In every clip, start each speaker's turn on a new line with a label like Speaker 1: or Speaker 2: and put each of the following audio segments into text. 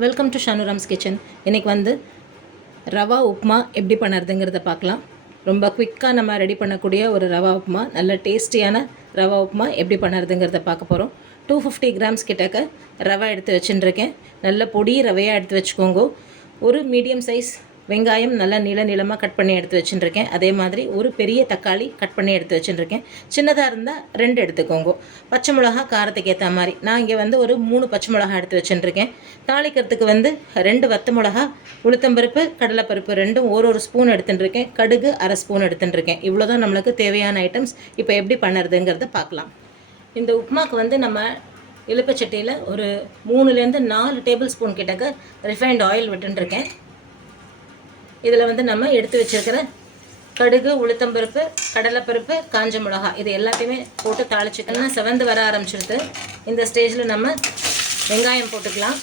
Speaker 1: Welcome to ஷானுராம்ஸ் kitchen இன்றைக்கி வந்து ரவா உப்புமா எப்படி பண்ணுறதுங்கிறத பார்க்கலாம். ரொம்ப குயிக்காக நம்ம ரெடி பண்ணக்கூடிய ஒரு ரவா உப்புமா நல்ல டேஸ்டியான ரவா உப்புமா எப்படி பண்ணுறதுங்கிறத பார்க்க போகிறோம் டூ ஃபிஃப்டி கிராம்ஸ் கிட்டக்க ரவா எடுத்து வச்சுட்டுருக்கேன் நல்ல பொடி ரவையாக எடுத்து வச்சுக்கோங்க. ஒரு மீடியம் சைஸ் வெங்காயம் நல்லா நீள நீளமாக கட் பண்ணி எடுத்து வச்சுட்டுருக்கேன் அதே மாதிரி ஒரு பெரிய தக்காளி கட் பண்ணி எடுத்து வச்சுட்டுருக்கேன் சின்னதாக இருந்தால் ரெண்டு எடுத்துக்கோங்க. பச்சை மிளகா காரத்துக்கு ஏற்ற மாதிரி. நான் இங்கே வந்து ஒரு மூணு பச்சை மிளகா எடுத்து வச்சுட்டுருக்கேன் தாளிக்கிறதுக்கு வந்து ரெண்டு வத்த மிளகா உளுத்தம்பருப்பு கடலைப்பருப்பு ரெண்டும் ஒரு ஒரு ஸ்பூன் எடுத்துட்டுருக்கேன். கடுகு அரை ஸ்பூன் எடுத்துட்டுருக்கேன். இவ்வளோ தான் நம்மளுக்கு தேவையான ஐட்டம்ஸ் இப்போ எப்படி பண்ணுறதுங்கிறத பார்க்கலாம். இந்த உப்புமாக்கு வந்து நம்ம இலுப்பச்சட்டியில் ஒரு மூணுலேருந்து நாலு டேபிள் ஸ்பூன் கிட்டக்க ரிஃபைண்ட் ஆயில் விட்டுருக்கேன் இதில் வந்து நம்ம எடுத்து வச்சிருக்கிற கடுகு உளுத்தம்பருப்பு கடலைப்பருப்பு காஞ்ச மிளகா இது எல்லாத்தையுமே போட்டு தாளிச்சுக்கலாம் செவந்து வர ஆரம்பிச்சிருது. இந்த ஸ்டேஜில் நம்ம வெங்காயம் போட்டுக்கலாம்.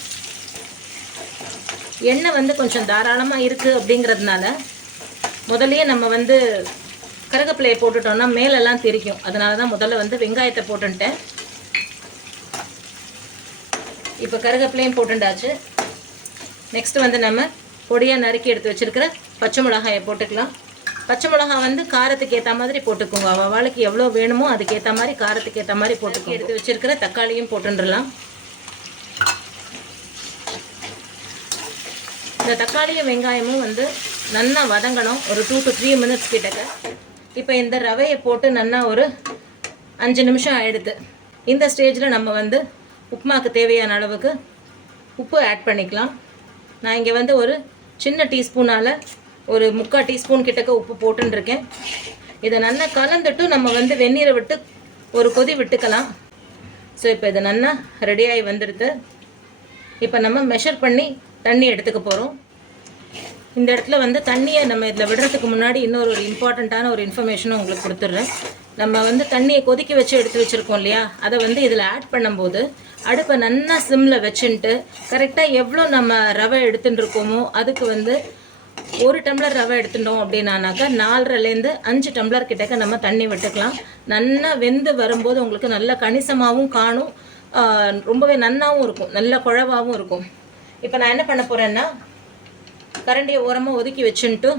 Speaker 1: எண்ணெய் வந்து கொஞ்சம் தாராளமாக இருக்குது அப்படிங்கிறதுனால முதலே நம்ம வந்து கருகப்பிலையை போட்டுட்டோம்னா மேலெல்லாம் தெரிக்கும். அதனால தான் முதல்ல வந்து வெங்காயத்தை போட்டுட்டேன் இப்போ கருகப்பிலையும் போட்டுண்டாச்சு. நெக்ஸ்ட்டு வந்து நம்ம பொடியாக நறுக்கி எடுத்து வச்சிருக்கிற பச்சை மிளகாயை போட்டுக்கலாம். பச்சை மிளகா வந்து காரத்துக்கு ஏற்ற மாதிரி போட்டுக்கோங்க. அவளுக்கு எவ்வளோ வேணுமோ அதுக்கு ஏற்ற மாதிரி காரத்துக்கு ஏற்ற மாதிரி போட்டுக்கோங்க. எடுத்து வச்சிருக்கிற தக்காளியும் போட்டுடலாம் இந்த தக்காளியும் வெங்காயமும் வந்து நல்லா வதங்கணும். ஒரு டூ டு த்ரீ மினிட்ஸ் கிட்டக்க. இப்போ இந்த ரவையை போட்டு நல்லா ஒரு அஞ்சு நிமிஷம் ஆகிடுது இந்த ஸ்டேஜில் நம்ம வந்து உப்புமாக்கு தேவையான அளவுக்கு உப்பு ஆட் பண்ணிக்கலாம். நான் இங்கே வந்து ஒரு சின்ன டீஸ்பூனால் ஒரு முக்கால் டீஸ்பூன் கிட்டக்க உப்பு போட்டுருக்கேன் இதை நல்லா கலந்துட்டு நம்ம வந்து வெந்நீரை விட்டு ஒரு கொதி விட்டுக்கலாம். ஸோ இப்போ இது நல்லா ரெடியாகி வந்துடுது இப்போ நம்ம மெஷர் பண்ணி தண்ணி எடுத்துக்க போகிறோம் இந்த இடத்துல வந்து தண்ணியை நம்ம இதில் விடுறதுக்கு முன்னாடி இன்னொரு ஒரு இம்பார்ட்டண்ட்டான ஒரு இன்ஃபர்மேஷனும் உங்களுக்கு கொடுத்துட்றேன். நம்ம வந்து தண்ணியை கொதிக்க வச்சு எடுத்து வச்சுருக்கோம் இல்லையா? அதை வந்து இதில் ஆட் பண்ணும்போது அடுப்பை நல்லா சிம்மில் வச்சுன்ட்டு கரெக்டாக எவ்வளோ நம்ம ரவை எடுத்துட்டு இருக்கோமோ அதுக்கு வந்து ஒரு டம்ளர் ரவை எடுத்துட்டோம் அப்படின்னாக்கா நாலரைலேருந்து அஞ்சு டம்ளர் கிட்டக்க நம்ம தண்ணி விட்டுக்கலாம். நல்லா வெந்து வரும்போது உங்களுக்கு நல்ல கணிசமாகவும் காணும். ரொம்பவே நன்னாவும் இருக்கும். நல்ல குழவாகவும் இருக்கும். இப்போ நான் என்ன பண்ண போகிறேன்னா கரண்டியை ஓரமாக ஒதுக்கி வச்சுன்ட்டு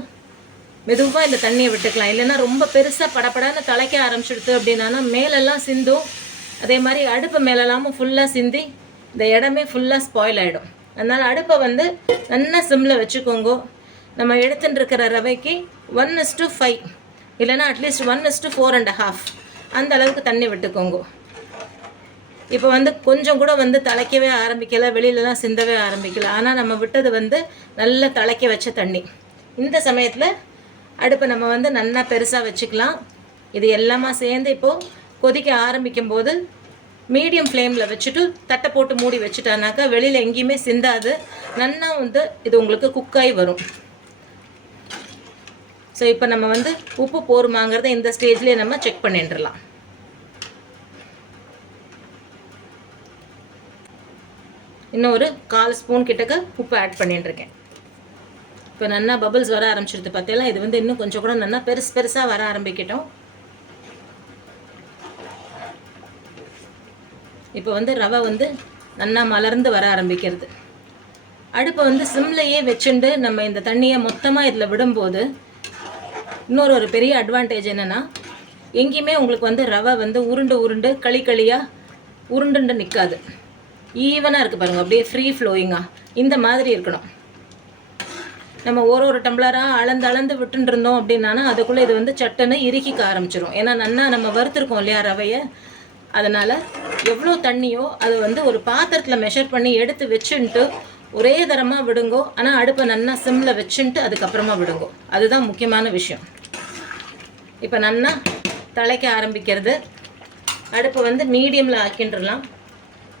Speaker 1: மெதுவாக இந்த தண்ணியை விட்டுக்கலாம். இல்லைன்னா ரொம்ப பெருசாக படபடன்னு தலைக்க ஆரம்பிச்சிடுது அப்படின்னா மேலெல்லாம் சிந்தும். அதே மாதிரி அடுப்பு மேலெல்லாமும் ஃபுல்லாக சிந்தி இந்த இடமே ஃபுல்லாக ஸ்பாயில் ஆகிடும் அதனால் அடுப்பை வந்து நல்லா சிம்மில் வச்சுக்கோங்க. நம்ம எடுத்துட்டு இருக்கிற ரவைக்கு ஒன் இஸ் டு ஃபைவ் இல்லைன்னா at least one is to four and half அந்த அளவுக்கு தண்ணி விட்டுக்கோங்க. இப்போ வந்து கொஞ்சம் கூட வந்து தலைக்கவே ஆரம்பிக்கலை வெளியிலலாம் சிந்தவே ஆரம்பிக்கல. ஆனால் நம்ம விட்டது வந்து நல்லா தலைக்க வச்ச தண்ணி. இந்த சமயத்தில் அடுப்பை நம்ம வந்து நல்லா பெருசாக வச்சுக்கலாம். இது எல்லாமே சேர்ந்து இப்போது கொதிக்க ஆரம்பிக்கும் போது மீடியம் ஃப்ளேமில் வச்சுட்டு தட்டை போட்டு மூடி வச்சுட்டானாக்கா வெளியில் எங்கேயுமே சிந்தாது. நல்லா வந்து இது உங்களுக்கு குக்காகி வரும். ஸோ இப்போ நம்ம வந்து உப்பு போருமாங்கிறத இந்த ஸ்டேஜ்லேயே நம்ம செக் பண்ணிட்டுலாம் இன்னும் ஒரு கால் ஸ்பூன் கிட்டக்கு உப்பு ஆட் பண்ணிட்டுருக்கேன். இப்போ நல்லா பபிள்ஸ் வர ஆரம்பிச்சிருது பார்த்தீங்களா இது வந்து இன்னும் கொஞ்சம் கூட நல்லா பெருசு பெருசாக வர ஆரம்பிக்கட்டும். இப்போ வந்து ரவை வந்து நல்லா மலர்ந்து வர ஆரம்பிக்கிறது. அடுப்பை வந்து சிம்லையே வச்சுண்டு நம்ம இந்த தண்ணியை மொத்தமாக இதில் விடும்போது இன்னொரு ஒரு பெரிய அட்வான்டேஜ் என்னென்னா எங்கேயுமே உங்களுக்கு வந்து ரவை வந்து உருண்டு உருண்டு களி களியாக உருண்டுண்டு நிற்காது ஈவனாக இருக்குது பாருங்கள் அப்படியே ஃப்ரீ ஃப்ளோயிங்காக இந்த மாதிரி இருக்கணும். நம்ம ஒரு ஒரு டம்ளராக அளந்து அளந்து விட்டுட்டு இருந்தோம் அப்படின்னா அதுக்குள்ளே இது வந்து சட்டுன்னு இறுக்கிக்க ஆரம்பிச்சிடும் ஏன்னா நன்னா நம்ம வறுத்துருக்கோம் இல்லையா ரவையை? அதனால் எவ்வளோ தண்ணியோ அது வந்து ஒரு பாத்திரத்தில் மெஷர் பண்ணி எடுத்து வச்சுன்ட்டு ஒரே தரமாக விடுங்கோ. ஆனால் அடுப்பை நன்னா சிம்மில் வச்சுன்ட்டு அதுக்கப்புறமா விடுங்கோ. அதுதான் முக்கியமான விஷயம். இப்போ நன்னா தலைக்க ஆரம்பிக்கிறது. அடுப்பை வந்து மீடியமில் ஆக்கின்றலாம்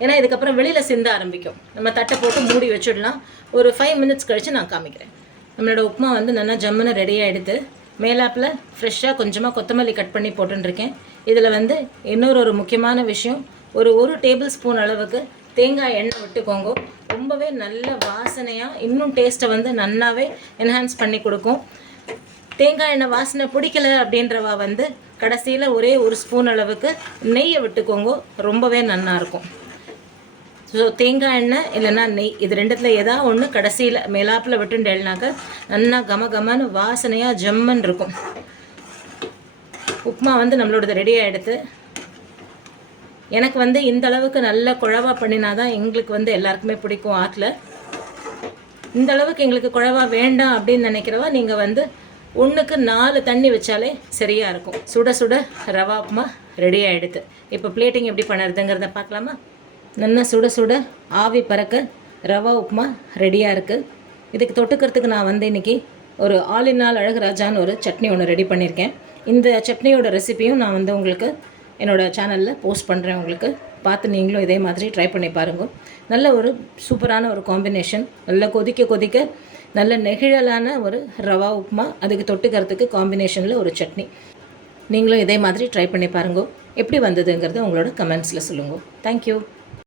Speaker 1: ஏன்னா இதுக்கப்புறம் வெளியில் சிந்த ஆரம்பிக்கும். நம்ம தட்டை போட்டு மூடி வச்சிடலாம். ஒரு ஃபைவ் மினிட்ஸ் கழித்து நான் காமிக்கிறேன். நம்மளோட உப்புமா வந்து நல்லா ஜம்முன்னு ரெடியாக எடுத்து மேலாப்பில் ஃப்ரெஷ்ஷாக கொஞ்சமாக கொத்தமல்லி கட் பண்ணி போட்டுருக்கேன் இதில் வந்து இன்னொரு ஒரு முக்கியமான விஷயம் ஒரு ஒரு டேபிள் ஸ்பூன் அளவுக்கு தேங்காய் எண்ணெய் விட்டுக்கோங்க. ரொம்பவே நல்ல வாசனையாக இன்னும் டேஸ்ட்டை வந்து நல்லாவே என்ஹான்ஸ் பண்ணி கொடுக்கும். தேங்காய் எண்ணெய் வாசனை பிடிக்கல அப்படின்றவா வந்து கடைசியில் ஒரே ஒரு ஸ்பூன் அளவுக்கு நெய்யை விட்டுக்கோங்க. ரொம்பவே நல்லாயிருக்கும் இருக்கும். ஸோ தேங்காய் எண்ணெய் இல்லைன்னா நெய் இது ரெண்டுத்தில் ஏதாவது ஒன்று கடைசியில் மேலாப்பில் விட்டுண்டேல்னாக்க நல்லா கம கமன்னு வாசனையாக ஜம்மன் இருக்கும். உப்புமா வந்து நம்மளோடது ரெடி ஆகிடுது எனக்கு வந்து இந்த அளவுக்கு நல்ல குழவா பண்ணினா தான் எங்களுக்கு வந்து எல்லாருக்குமே பிடிக்கும் ஆற்றுல இந்த அளவுக்கு எங்களுக்கு குழவா வேண்டாம் அப்படின்னு நினைக்கிறவா நீங்கள் வந்து ஒன்றுக்கு நாலு தண்ணி வச்சாலே சரியாக இருக்கும். சுட சுட ரவா உப்புமா ரெடி ஆகிடுது இப்போ பிளேட்டிங் எப்படி பண்ணுறதுங்கிறத பார்க்கலாமா? நல்லா சுட சுட ஆவி பறக்க ரவா உப்புமா ரெடியாக இருக்குது இதுக்கு தொட்டுக்கிறதுக்கு நான் வந்து இன்றைக்கி ஒரு ஆல் இன் ஆல் அழகுராஜான்னு ஒரு சட்னி ஒன்று ரெடி பண்ணியிருக்கேன் இந்த சட்னியோட ரெசிபியும் நான் வந்து உங்களுக்கு என்னோடய சேனலில் போஸ்ட் பண்ணுறேன் உங்களுக்கு. பார்த்து நீங்களும் இதே மாதிரி ட்ரை பண்ணி பாருங்க. நல்ல ஒரு சூப்பரான ஒரு காம்பினேஷன் நல்லா கொதிக்க கொதிக்க நல்ல நெகிழலான ஒரு ரவா உப்புமா அதுக்கு தொட்டுக்கிறதுக்கு காம்பினேஷனில் ஒரு சட்னி. நீங்களும் இதே மாதிரி ட்ரை பண்ணி பாருங்க. எப்படி வந்ததுங்கிறத உங்களோட கமெண்ட்ஸில் சொல்லுங்க. தேங்க்யூ